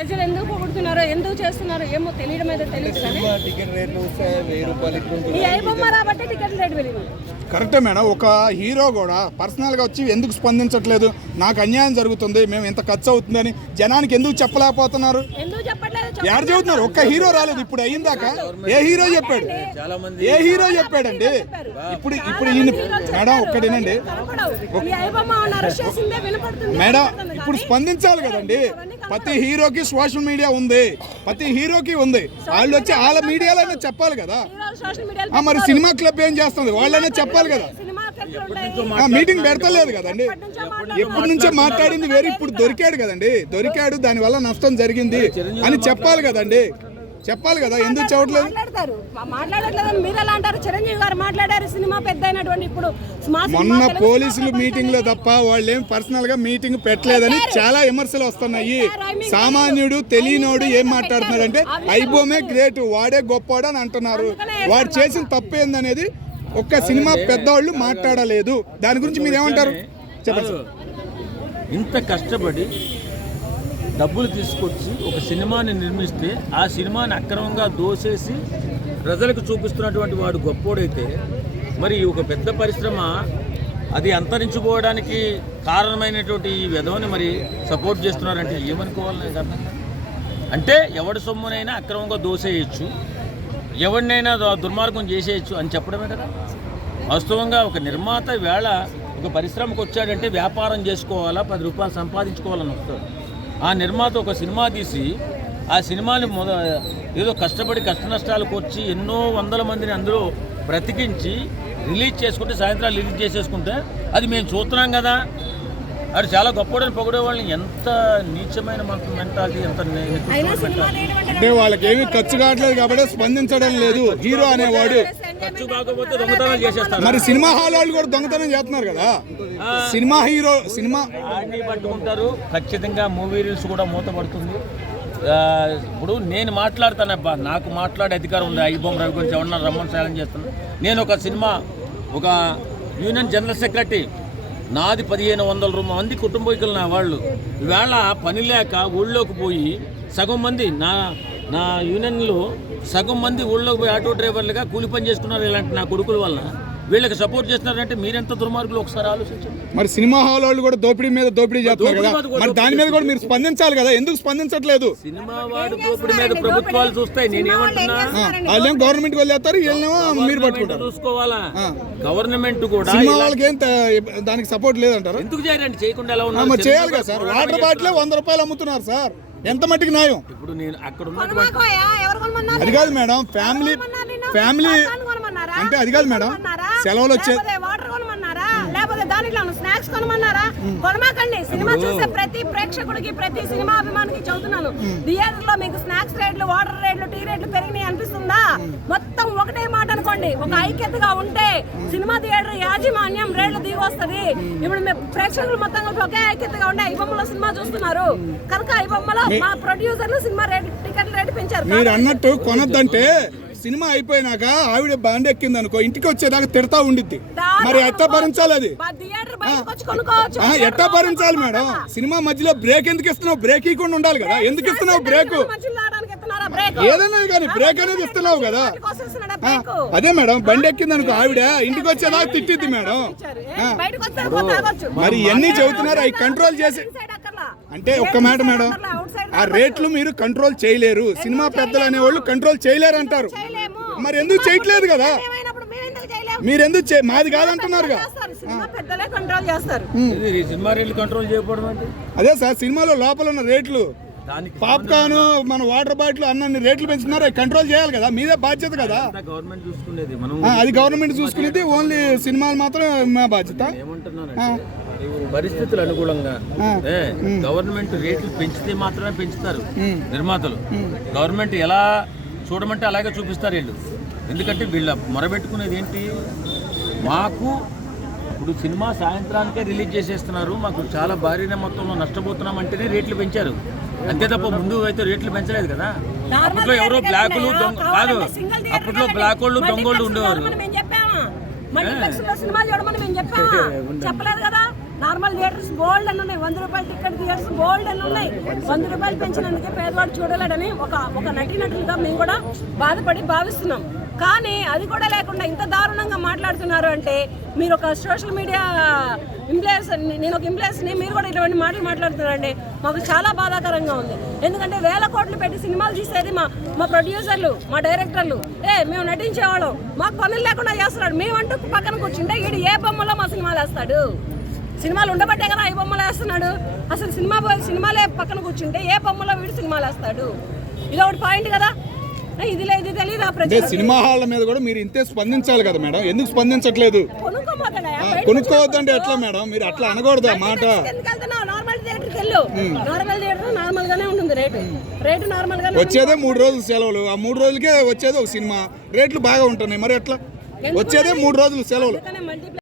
ప్రజలు ఎందుకు పొగుడుతున్నారో ఎందుకు చేస్తున్నారో ఏమో తెలియడం అయితే తెలియదు కానీ టికెట్ రేట్లు 1000 రూపాయలు ఈ ఐబొమ్మ రాబట్టే టికెట్ రేట్ పెరిగింది. కరెక్టే మేడం. ఒక హీరో కూడా పర్సనల్గా వచ్చి ఎందుకు స్పందించట్లేదు, నాకు అన్యాయం జరుగుతుంది, మేము ఎంత ఖర్చు అవుతుందని జనానికి ఎందుకు చెప్పలేకపోతున్నారు? ఎందుకు చెప్పట్లేదు? ఎవరు చెబుతున్నారు? ఒక్క హీరో రాలేదు ఇప్పుడు అయ్యిందాక. ఏ హీరో చెప్పాడు? ఏ హీరో చెప్పాడండి? ఇప్పుడు ఈయన మేడం ఒక్కడేనండి మేడం, ఇప్పుడు స్పందించాలి కదండి. ప్రతి హీరోకి సోషల్ మీడియా ఉంది, ప్రతి హీరోకి ఉంది. వాళ్ళు వచ్చి వాళ్ళ మీడియాలోనే చెప్పాలి కదా. మరి సినిమా క్లబ్ ఏం చేస్తుంది? వాళ్ళనే చెప్పాలి కదా. మీటింగ్ పెడతలేదు కదండి. ఎప్పటి నుంచో మాట్లాడింది వేరు, ఇప్పుడు దొరికాడు కదండి. దొరికాడు, దానివల్ల నష్టం జరిగింది అని చెప్పాలి కదండి. చెప్పాలి కదా. ఎందుకు చెప్పట్లేదు? మాట్లాడట్లేదు మీరు ఎలా అంటారు? చిరంజీవి గారు మాట్లాడారు, సినిమా పెద్ద అయినటువంటి ఇప్పుడు మొన్న పోలీసులు మీటింగ్ లో తప్ప వాళ్ళు ఏం పర్సనల్ గా మీటింగ్ పెట్టలేదని చాలా విమర్శలు వస్తున్నాయి. సామాన్యుడు తెలియనోడు ఏం మాట్లాడుతున్నాడంటే ఐబొమ్మే గ్రేట్, వాడే గొప్పవాడు అని అంటున్నారు. వాడు చేసిన తప్పు ఏందనేది ఒక్క సినిమా పెద్దవాళ్ళు మాట్లాడలేదు. దాని గురించి మీరు ఏమంటారు చెప్పండి. ఇంత కష్టపడి డబ్బులు తీసుకొచ్చి ఒక సినిమాని నిర్మిస్తే ఆ సినిమాని అక్రమంగా దోసేసి ప్రజలకు చూపిస్తున్నటువంటి వాడు గొప్పోడైతే, మరి ఒక పెద్ద పరిశ్రమ అది అంతరించిపోవడానికి కారణమైనటువంటి ఈ విధవని మరి సపోర్ట్ చేస్తున్నారంటే ఏమనుకోవాలి? నాకు అర్థం కాదు. అంటే ఎవడి సొమ్మునైనా అక్రమంగా దోసేయచ్చు, ఎవరినైనా దుర్మార్గం చేసేయచ్చు అని చెప్పడమే కదా. వాస్తవంగా ఒక నిర్మాత వేళ ఒక పరిశ్రమకు వచ్చాడంటే వ్యాపారం చేసుకోవాలా, 10 రూపాయలు సంపాదించుకోవాలని వస్తాడు. ఆ నిర్మాత ఒక సినిమా తీసి ఆ సినిమాని ఏదో కష్టపడి కష్ట నష్టాలకు వచ్చి ఎన్నో వందల మందిని అందులో బ్రతికించి రిలీజ్ చేసుకుంటే, సాయంత్రాలు రిలీజ్ చేసేసుకుంటే అది మేము చూస్తున్నాం కదా. అది చాలా గొప్పడని పొగిడే వాళ్ళని ఎంత నీచమైన మెంటాలిటీ, ఎంత అంటే వాళ్ళకి ఏమీ ఖర్చు కావట్లేదు కాబట్టి స్పందించడం లేదు హీరో అనేవాడు. ఖర్చు కాకపోతే దొంగతనాలు చేసేస్తారు. మరి సినిమా హాల్ వాళ్ళు కూడా దొంగతనం చేస్తున్నారు కదా. సినిమా హీరో సినిమా ఆడిని పట్టుకుంటారు. ఖచ్చితంగా మూవీ రీల్స్ కూడా మూతపడుతుంది. ఇప్పుడు నేను మాట్లాడతానబ్బా, నాకు మాట్లాడే అధికారం ఉంది. ఐబొమ్మ రవి గురించి ఎవరన్నా రమ్మని ఛాలెంజ్ చేస్తున్నాను. నేను ఒక సినిమా, ఒక యూనియన్ జనరల్ సెక్రటరీ, నాది 1500 మంది కుటుంబీకులు నా వాళ్ళు. ఈవేళ పని లేక ఊళ్ళోకి పోయి సగం మంది నా యూనియన్లో సగం మంది ఊళ్ళోకి పోయి ఆటో డ్రైవర్లుగా కూలి పని చేసుకున్నారు. ఇలాంటి నా కొడుకుల వల్ల వీళ్ళకి సపోర్ట్ చేస్తున్నారంటే మీరెంత దుర్మార్గులు ఒకసారి ఆలోచించండి. మరి సినిమా హాల్ వాళ్ళు కూడా దోపిడీ మీద దోపిడీ చేస్తున్నారు కదా. మరి దాని మీద కూడా మీరు స్పందించాలి కదా. ఎందుకు స్పందించట్లేదు? సినిమా వాడు దోపిడీ మీద ప్రభుత్వాలు చూస్తాయి. నేనేమంటున్నా, వాళ్ళేం గవర్నమెంట్ వాళ్ళు చేస్తారు, వీళ్ళేమో మీరు పట్టుకుంటారు. చూసుకోవాలా? గవర్నమెంట్ కూడా సినిమా వాళ్ళకి ఏం దానికి సపోర్ట్ లేదంటారు. ఎందుకు చేయాలండి? చేయకుండా ఎలా ఉన్నా మరి చేయాలి కదా సార్. వాటర్ బాటిల్ 100 రూపాయలు అమ్ముతున్నారు సార్. ఎంత మట్టికి న్యాయం? ఇప్పుడు నేను అక్కడ అది కాదు మేడం, ఫ్యామిలీ అంటే అది కాదు మేడం. సెలవులు వచ్చే లేకపోతే దాంట్లో స్నాక్స్ కొనమన్నారా? కొనమాకండి. సినిమా చూసే ప్రతి ప్రేక్షకుడికి, ప్రతి సినిమా అభిమానికి చెబుతున్నాను, థియేటర్ లో మీకు స్నాక్స్ రేట్లు, వాటర్ రేట్లు, టీ రేట్లు పెరిగినాయి అనిపిస్తుందా? మొత్తం ఒకటే మాట అనుకోండి. ఒక ఐక్యతగా ఉంటే సినిమా థియేటర్ యాజమాన్యం రేట్లు దిగి వస్తుంది. ఇప్పుడు మేము ప్రేక్షకులు మొత్తం ఒకే ఐక్యతగా ఉంటే ఐబొమ్మలో సినిమా చూస్తున్నారు కనుక ఐబొమ్మలో మా ప్రొడ్యూసర్లు సినిమా రేట్, టికెట్ రేటు పెంచారు. మీరు అన్నట్టు కొనొద్దంటే సినిమా అయిపోయినాక ఆవిడ బండి ఎక్కింది అనుకో, ఇంటికి వచ్చేదాకా తిడతా ఉండిద్ది. మరి ఎట్టా భరించాలి? అది ఎట్టా భరించాలి మేడం? సినిమా మధ్యలో బ్రేక్ ఎందుకు ఇస్తున్నావు? బ్రేక్ ఇవ్వకుండా ఉండాలి కదా. ఎందుకు ఇస్తున్నావు బ్రేక్? ఏదైనా కానీ బ్రేక్ అనేది ఇస్తున్నావు కదా. అదే మేడం, బండి ఎక్కింది అనుకో ఆవిడ, ఇంటికి వచ్చేదాకా తిట్టిద్ది మేడం. మరి ఇవన్నీ చెబుతున్నారు, అవి కంట్రోల్ చేసి అంటే ఒక్క మాట మేడం, ఆ రేట్లు మీరు కంట్రోల్ చేయలేరు. సినిమా పెద్దలు అనేవాళ్ళు కంట్రోల్ చేయలేరు అంటారు. మరి ఎందుకు చేయట్లేదు కదా? మీరెందుకు మాది కాదంటున్నారు కదా. సినిమా రేట్లు కంట్రోల్ చేయకపోవడం అంటే అదే సార్, సినిమాలో లోపల ఉన్న రేట్లు, పాప్కార్న్, మన వాటర్ బాటిల్ అన్ని రేట్లు పెంచుతున్నారు. అవి కంట్రోల్ చేయాలి కదా. మీదే బాధ్యత కదా. గవర్నమెంట్ చూసుకునేది, అది గవర్నమెంట్ చూసుకునేది. ఓన్లీ సినిమాలు మాత్రం మా బాధ్యత. పరిస్థితులు అనుకూలంగా గవర్నమెంట్ రేట్లు పెంచితే మాత్రమే పెంచుతారు నిర్మాతలు. గవర్నమెంట్ ఎలా చూడమంటే అలాగే చూపిస్తారు వీళ్ళు. ఎందుకంటే వీళ్ళ మొరబెట్టుకునేది ఏంటి? మాకు ఇప్పుడు సినిమా సాయంత్రానికే రిలీజ్ చేసేస్తున్నారు, మాకు చాలా భారీ మొత్తంలో నష్టపోతున్నాం అంటేనే రేట్లు పెంచారు. అంతే తప్ప ముందు అయితే రేట్లు పెంచలేదు కదా. అప్పట్లో ఎవరో బ్లాకులు కాదు, అప్పట్లో బ్లాక్ వాళ్ళు దొంగోళ్ళు ఉండేవారు. సినిమా చూడమని మేము చెప్పలేదు కదా. నార్మల్ థియేటర్స్ గోల్డ్ అని ఉన్నాయి, 100 రూపాయల టికెట్ థియేటర్స్ గోల్డ్ అని ఉన్నాయి. 100 రూపాయలు పెంచినందుకే పేదవాడు చూడలేడని ఒక నటీనటులుగా మేము కూడా బాధపడి భావిస్తున్నాం. కానీ అది కూడా లేకుండా ఇంత దారుణంగా మాట్లాడుతున్నారు అంటే మీరు ఒక సోషల్ మీడియా ఇన్ఫ్లుయెన్సర్, నేను ఒక ఇన్ఫ్లుయెన్సర్ని, మీరు కూడా ఇటువంటి మాటలు మాట్లాడుతున్నారండి. మాకు చాలా బాధాకరంగా ఉంది. ఎందుకంటే వేల కోట్లు పెట్టి సినిమాలు తీసేది మా ప్రొడ్యూసర్లు, మా డైరెక్టర్లు. మేము నటించేవాళ్ళం, మాకు పనులు లేకుండా చేస్తున్నాడు. మేమంటూ పక్కన కూర్చుంటే వీడు ఏ బొమ్మలో మా సినిమాలు వేస్తాడు? సినిమాలు ఉండబట్టే కదా ఈ బొమ్మలు వేస్తున్నాడు. అసలు సినిమాలే పక్కన కూర్చుంటే ఏ బొమ్మలో వీడు సినిమాలు వేస్తాడు? ఇది ఒకటి పాయింట్ కదా. ఇది తెలియదు. అంటే సినిమా హాళ్ళ మీద కూడా మీరు ఇంతే స్పందించాలి కదా మేడం, ఎందుకు స్పందించట్లేదు? కొనుక్కోవద్దంటే ఎట్లా మేడం, మీరు అట్లా అనకూడదు ఆ మాట. నార్మల్ థియేటర్కి వెళ్ళు, నార్మల్ థియేటర్ నార్మల్ గానే ఉంటుంది రేటు నార్మల్ గానే. వచ్చేదే 3 రోజులు సెలవులు, ఆ 3 రోజులకే వచ్చేది ఒక సినిమా, రేట్లు బాగా ఉంటున్నాయి. మరి ఎట్లా? వచ్చేదే 3 రోజులు సెలవులు.